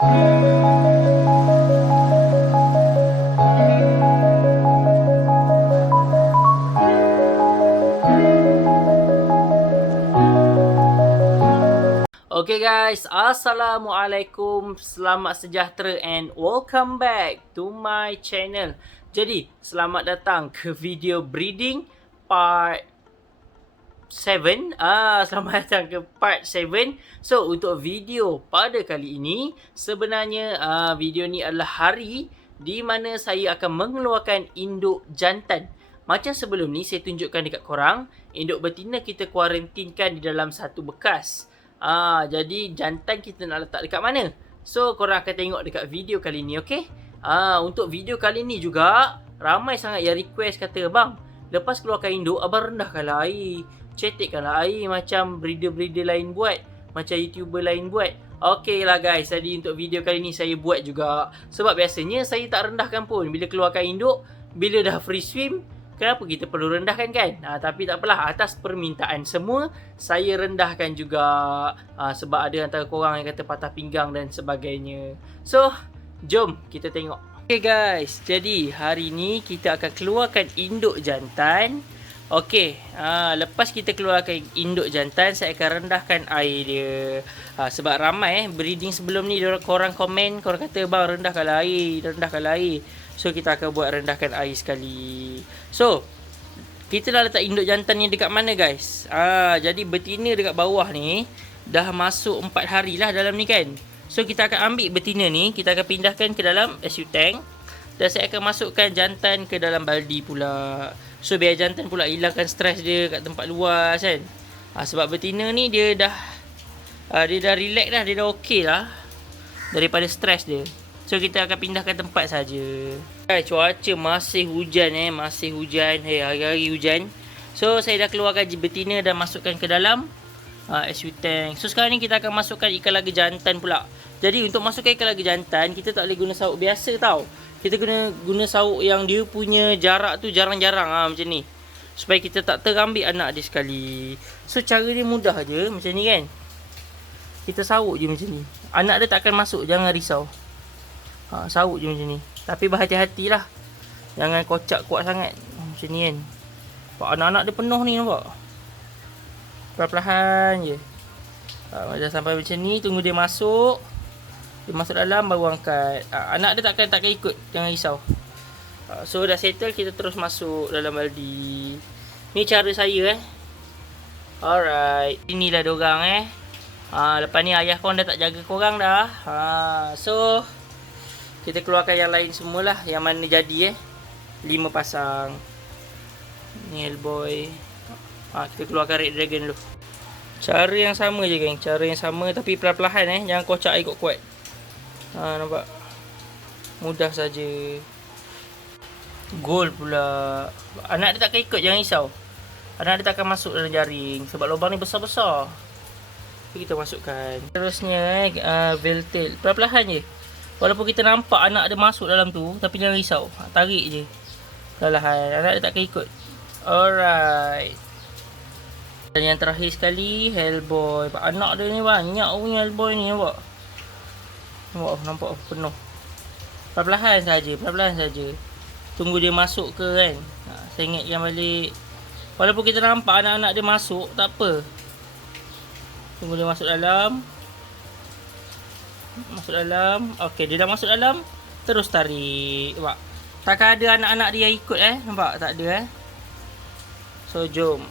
Okay guys, Assalamualaikum, selamat sejahtera and welcome back to my channel. Jadi, selamat datang ke video breeding part 7. Selamat datang ke part 7. So, untuk video pada kali ini, sebenarnya video ni adalah hari di mana saya akan mengeluarkan induk jantan. Macam sebelum ni saya tunjukkan dekat korang, induk betina kita kuarantinkan di dalam satu bekas. Jadi jantan kita nak letak dekat mana? So korang akan tengok dekat video kali ni, okey? Untuk video kali ni juga ramai sangat yang request kata, "Bang, lepas keluarkan induk abang rendahkanlah air, cetekkanlah air macam breeder-breeder lain buat, macam YouTuber lain buat." Okey lah guys, jadi untuk video kali ni saya buat juga. Sebab biasanya saya tak rendahkan pun bila keluarkan induk, bila dah free swim. Kenapa kita perlu rendahkan kan? Tapi tak apalah, atas permintaan semua saya rendahkan juga. Sebab ada antara korang yang kata patah pinggang dan sebagainya. So, jom kita tengok. Okay guys, jadi hari ni kita akan keluarkan induk jantan. Okay, lepas kita keluarkan induk jantan, saya akan rendahkan air dia. Sebab ramai breeding sebelum ni korang komen, korang kata, "Bang, rendahkanlah air, rendahkanlah air." So kita akan buat rendahkan air sekali. So kita dah letak induk jantan ni dekat mana guys? Jadi betina dekat bawah ni dah masuk 4 hari lah dalam ni kan. So kita akan ambil betina ni, kita akan pindahkan ke dalam SU tank. Dan saya akan masukkan jantan ke dalam baldi pula. So biar jantan pula hilangkan stres dia kat tempat luas kan. Sebab betina ni dia dah relax dah, dia dah okey lah daripada stres dia. So kita akan pindahkan tempat saja. Cuaca masih hujan masih hujan. Hari-hari hujan. So saya dah keluarkan betina dan masukkan ke dalam SU tank. So sekarang ni kita akan masukkan ikan laga jantan pula. Jadi untuk masukkan ikan laga jantan, kita tak boleh guna sauk biasa tau. Kita guna sauk yang dia punya jarak tu jarang-jarang macam ni. Supaya kita tak terambil anak dia sekali. So cara dia mudah je macam ni kan. Kita sauk je macam ni. Anak dia tak akan masuk, jangan risau. Sauk je macam ni. Tapi berhati-hatilah, jangan kocak kuat sangat macam ni kan. Sebab anak-anak dia penuh ni, nampak. Perlahan je. Dah sampai macam ni, tunggu dia masuk. Dia masuk dalam, baru angkat. Anak dia takkan ikut, jangan risau. So dah settle, kita terus masuk dalam baldi. Ni cara saya Alright, inilah diorang lepas ni ayah korang dah tak jaga korang dah. So kita keluarkan yang lain semualah, yang mana jadi 5 pasang. Ni Hellboy. Kita keluarkan Red Dragon dulu. Cara yang sama je geng, cara yang sama tapi perlahan-lahan jangan kocak air kuat-kuat. Nampak? Mudah saja. Goal pula. Anak dia takkan ikut, jangan risau. Anak dia takkan masuk dalam jaring sebab lubang ni besar-besar. Kita masukkan. Terusnya Veltail. Perlahan-lahan je. Walaupun kita nampak anak dia masuk dalam tu, tapi jangan risau. Tarik je. Perlahan. Anak dia takkan ikut. Alright. Dan yang terakhir sekali, Hellboy. Anak dia ni banyak punya Hellboy ni, nampak? Nampak penuh. Perlahan saja, perlahan saja. Tunggu dia masuk ke kan. Saya ingatkan balik. Walaupun kita nampak anak-anak dia masuk, tak apa. Tunggu dia masuk dalam. Masuk dalam. Okey, dia dah masuk dalam. Terus tarik. Nampak? Takkan ada anak-anak dia ikut nampak? Tak ada So jom.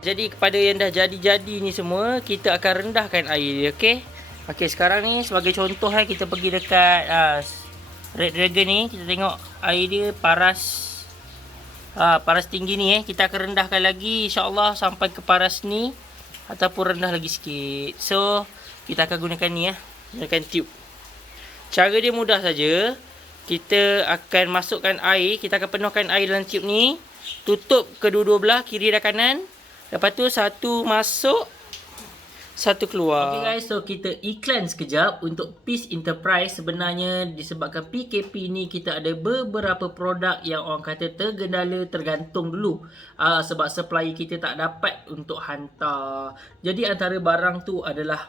Jadi kepada yang dah jadi-jadi ni semua, kita akan rendahkan air dia, okey? Okey, sekarang ni sebagai contoh kita pergi dekat Red Dragon ni, kita tengok air dia paras. Paras tinggi ni kita akan rendahkan lagi insya-Allah sampai ke paras ni ataupun rendah lagi sikit. So kita akan gunakan ni gunakan tube. Cara dia mudah saja. Kita akan masukkan air, kita akan penuhkan air dalam tube ni, tutup kedua-dua belah kiri dan kanan. Lepas tu satu masuk, satu keluar. Okay guys, so kita iklan sekejap untuk Peace Enterprise. Sebenarnya disebabkan PKP ni kita ada beberapa produk yang orang kata tergendala, tergantung dulu. Sebab supply kita tak dapat untuk hantar. Jadi antara barang tu adalah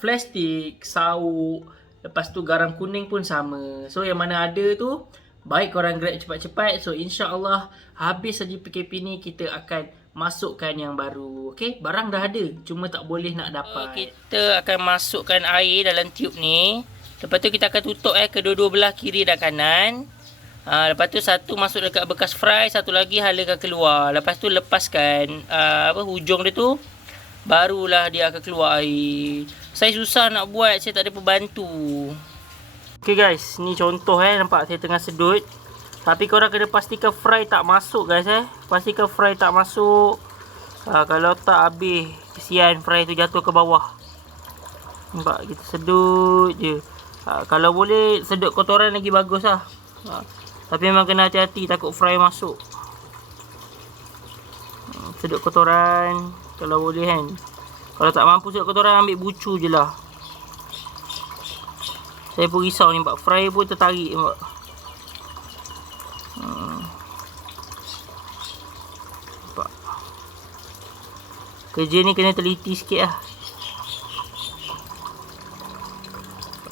flash stick, sauk, lepas tu garam kuning pun sama. So yang mana ada tu baik korang grab cepat-cepat. So insya-Allah habis saja PKP ni kita akan masukkan yang baru. Okey, barang dah ada, cuma tak boleh nak dapat. Kita akan masukkan air dalam tube ni. Lepas tu kita akan tutup kedua-dua belah kiri dan kanan. Lepas tu satu masuk dekat bekas fry, satu lagi halakan keluar. Lepas tu lepaskan hujung dia tu, barulah dia akan keluar air. Saya susah nak buat, saya tak ada pembantu. Okay guys, ni contoh nampak saya tengah sedut. Tapi korang kena pastikan fry tak masuk guys Pastikan fry tak masuk. Kalau tak habis, kesian fry tu jatuh ke bawah. Nampak, kita sedut je. Kalau boleh sedut kotoran lagi bagus lah. Tapi memang kena hati-hati, takut fry masuk. Sedut kotoran kalau boleh kan. Kalau tak mampu sedut kotoran, ambil bucu je lah. Saya pun risau ni, nampak fry pun tertarik nampak. Nampak. Kerja ni kena teliti sikit lah.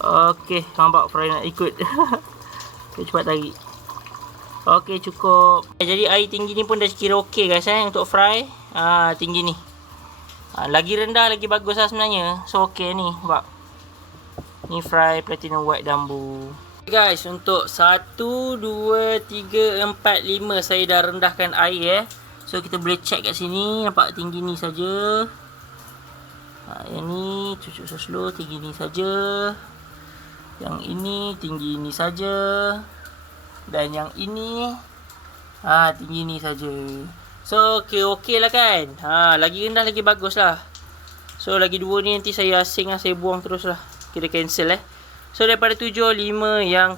Okey, nampak fry nak ikut. Okay, cepat tarik. Okey, cukup. Jadi air tinggi ni pun dah kira okey guys untuk fry. Tinggi ni. Lagi rendah lagi bagus lah sebenarnya. So okey ni, nampak. Ni fry platinum white Dambu. Guys, untuk 1 2 3 4 5 saya dah rendahkan air So kita boleh check kat sini, nampak tinggi ni saja. Yang ni cucuk slow, tinggi ni saja. Yang ini tinggi ni saja. Dan yang ini tinggi ni saja. So okey lah kan. Lagi rendah lagi bagus lah. So lagi dua ni nanti saya asing lah, saya buang terus lah. Kita cancel So daripada 7, 5 yang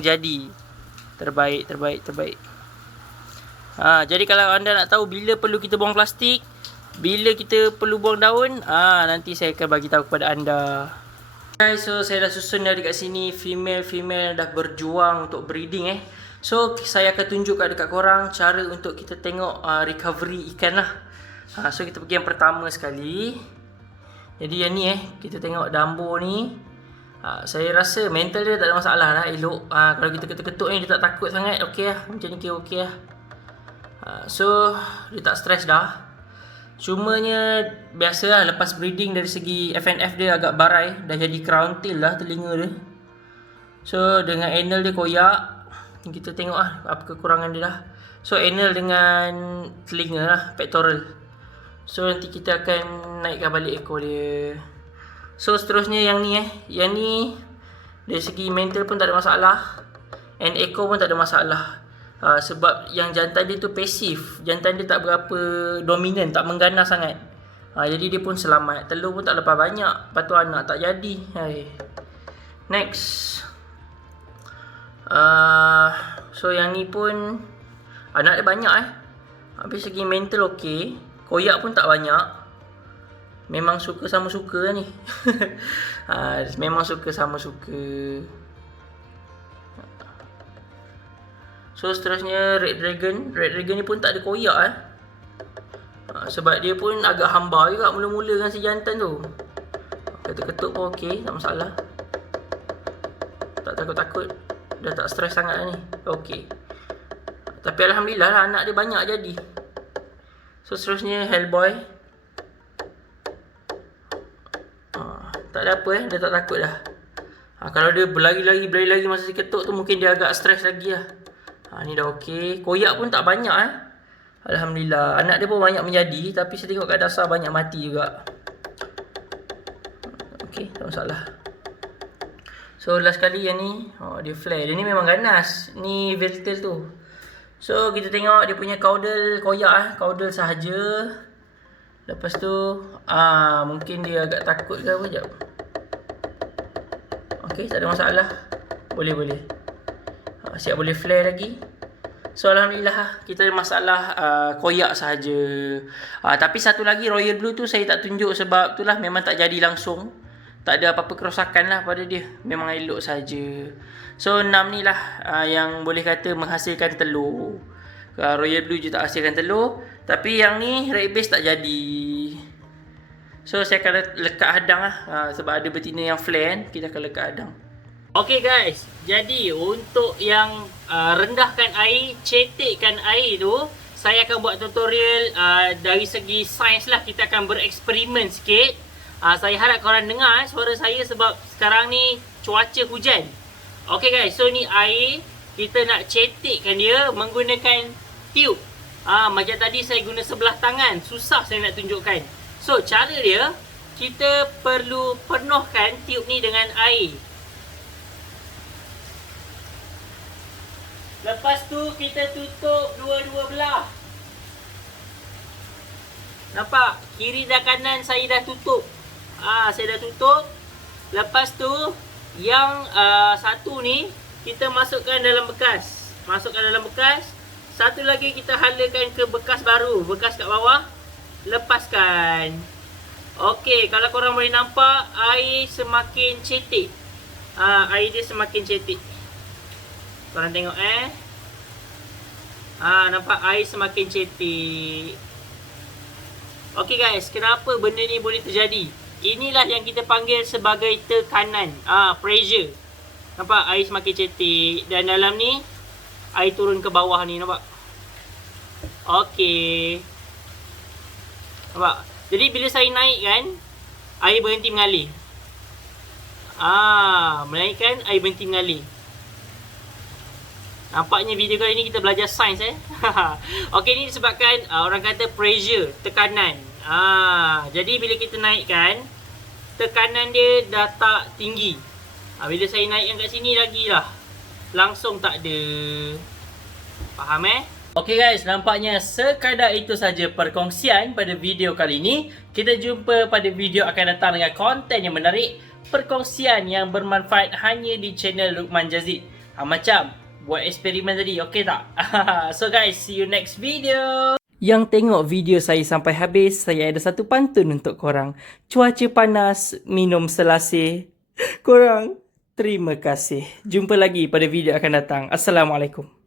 jadi terbaik. Jadi kalau anda nak tahu bila perlu kita buang plastik, bila kita perlu buang daun, nanti saya akan bagi tahu kepada anda. Guys, so saya dah susun dah dekat sini female dah berjuang untuk breeding So saya akan tunjuk dekat korang cara untuk kita tengok recovery ikan lah. So kita pergi yang pertama sekali. Jadi yang ni kita tengok Dambu ni. Saya rasa mental dia tak ada masalah lah, elok. Kalau kita ketuk-ketuk ni dia tak takut sangat, okey lah. Macam ni okey lah. So dia tak stres dah. Cumanya biasalah lepas breeding dari segi FNF dia agak barai, dah jadi crown tail lah telinga dia. So dengan anal dia koyak. Kita tengok apa kekurangan dia dah. So anal dengan telinga lah, pectoral. So nanti kita akan naikkan balik ekor dia. So seterusnya yang ni yang ni dari segi mental pun tak ada masalah, and ekor pun tak ada masalah. Sebab yang jantan dia tu pasif, jantan dia tak berapa dominan, tak mengganas sangat. Jadi dia pun selamat. Telur pun tak lepas banyak, lepas tu anak tak jadi. Next. So yang ni pun anak dia banyak Habis segi mental okey. Koyak pun tak banyak. Memang suka sama suka ni. Memang suka sama suka. So seterusnya Red Dragon ni pun tak ada koyak sebab dia pun agak hamba juga mula-mula dengan si jantan tu. Ketuk-ketuk pun okey, tak masalah. Tak takut-takut. Dah tak stres sangat ni. Okey. Tapi alhamdulillah lah, anak dia banyak jadi. So seterusnya Hellboy. Tak ada apa dia tak takut dah. Kalau dia berlari lagi masa si ketuk tu, mungkin dia agak stres lagi lah. Ni dah okey. Koyak pun tak banyak alhamdulillah. Anak dia pun banyak menjadi, tapi saya tengok kat dasar banyak mati juga. Okey, tak masalah. So last kali yang ni, dia flare. Dia ni memang ganas. Ni vertical tu. So kita tengok dia punya caudal koyak caudal sahaja. Lepas tu mungkin dia agak takut ke apa. Sekejap. Okey, tak ada masalah. Boleh. Siap boleh flare lagi. So alhamdulillah kita ada masalah koyak sahaja. Tapi satu lagi Royal Blue tu saya tak tunjuk sebab itulah memang tak jadi langsung. Tak ada apa-apa kerosakan lah pada dia. Memang elok saja. So 6 ni lah yang boleh kata menghasilkan telur. Royal Blue je tak hasilkan telur. Tapi yang ni Red Base tak jadi. So saya akan lekat hadang lah. Sebab ada betina yang flare kan, kita akan lekat hadang. Okay guys, jadi untuk yang rendahkan air, cetekkan air tu, saya akan buat tutorial dari segi sains lah. Kita akan bereksperimen sikit. Saya harap korang dengar suara saya sebab sekarang ni cuaca hujan. Okay guys, so ni air. Kita nak cetekkan dia menggunakan tiup. Macam tadi saya guna sebelah tangan. Susah saya nak tunjukkan. So, cara dia, kita perlu penuhkan tiup ni dengan air. Lepas tu, kita tutup dua-dua belah. Nampak? Kiri dan kanan saya dah tutup. Saya dah tutup. Lepas tu, yang satu ni, kita masukkan dalam bekas. Masukkan dalam bekas. Satu lagi kita halakan ke bekas baru. Bekas kat bawah. Lepaskan. Okey, kalau korang boleh nampak, air semakin cetek. Air dia semakin cetek. Korang tengok nampak air semakin cetek. Okey guys, kenapa benda ni boleh terjadi? Inilah yang kita panggil sebagai tekanan. Pressure. Nampak air semakin cetek. Dan dalam ni air turun ke bawah ni, nampak? Okey. Nampak? Jadi bila saya naikkan, air berhenti mengalir. Menaikkan, air berhenti mengalir. Nampaknya video kali ni kita belajar sains Okey, ni disebabkan orang kata pressure, tekanan. Jadi bila kita naikkan, tekanan dia dah tak tinggi. Bila saya naikkan kat sini lagi lah, langsung tak ada. Faham Okey guys, nampaknya sekadar itu saja perkongsian pada video kali ini. Kita jumpa pada video akan datang dengan konten yang menarik. Perkongsian yang bermanfaat hanya di channel Luqman Jazid. Macam buat eksperimen tadi, okey tak? So guys, see you next video. Yang tengok video saya sampai habis, saya ada satu pantun untuk korang. Cuaca panas, minum selasih. Korang, terima kasih. Jumpa lagi pada video akan datang. Assalamualaikum.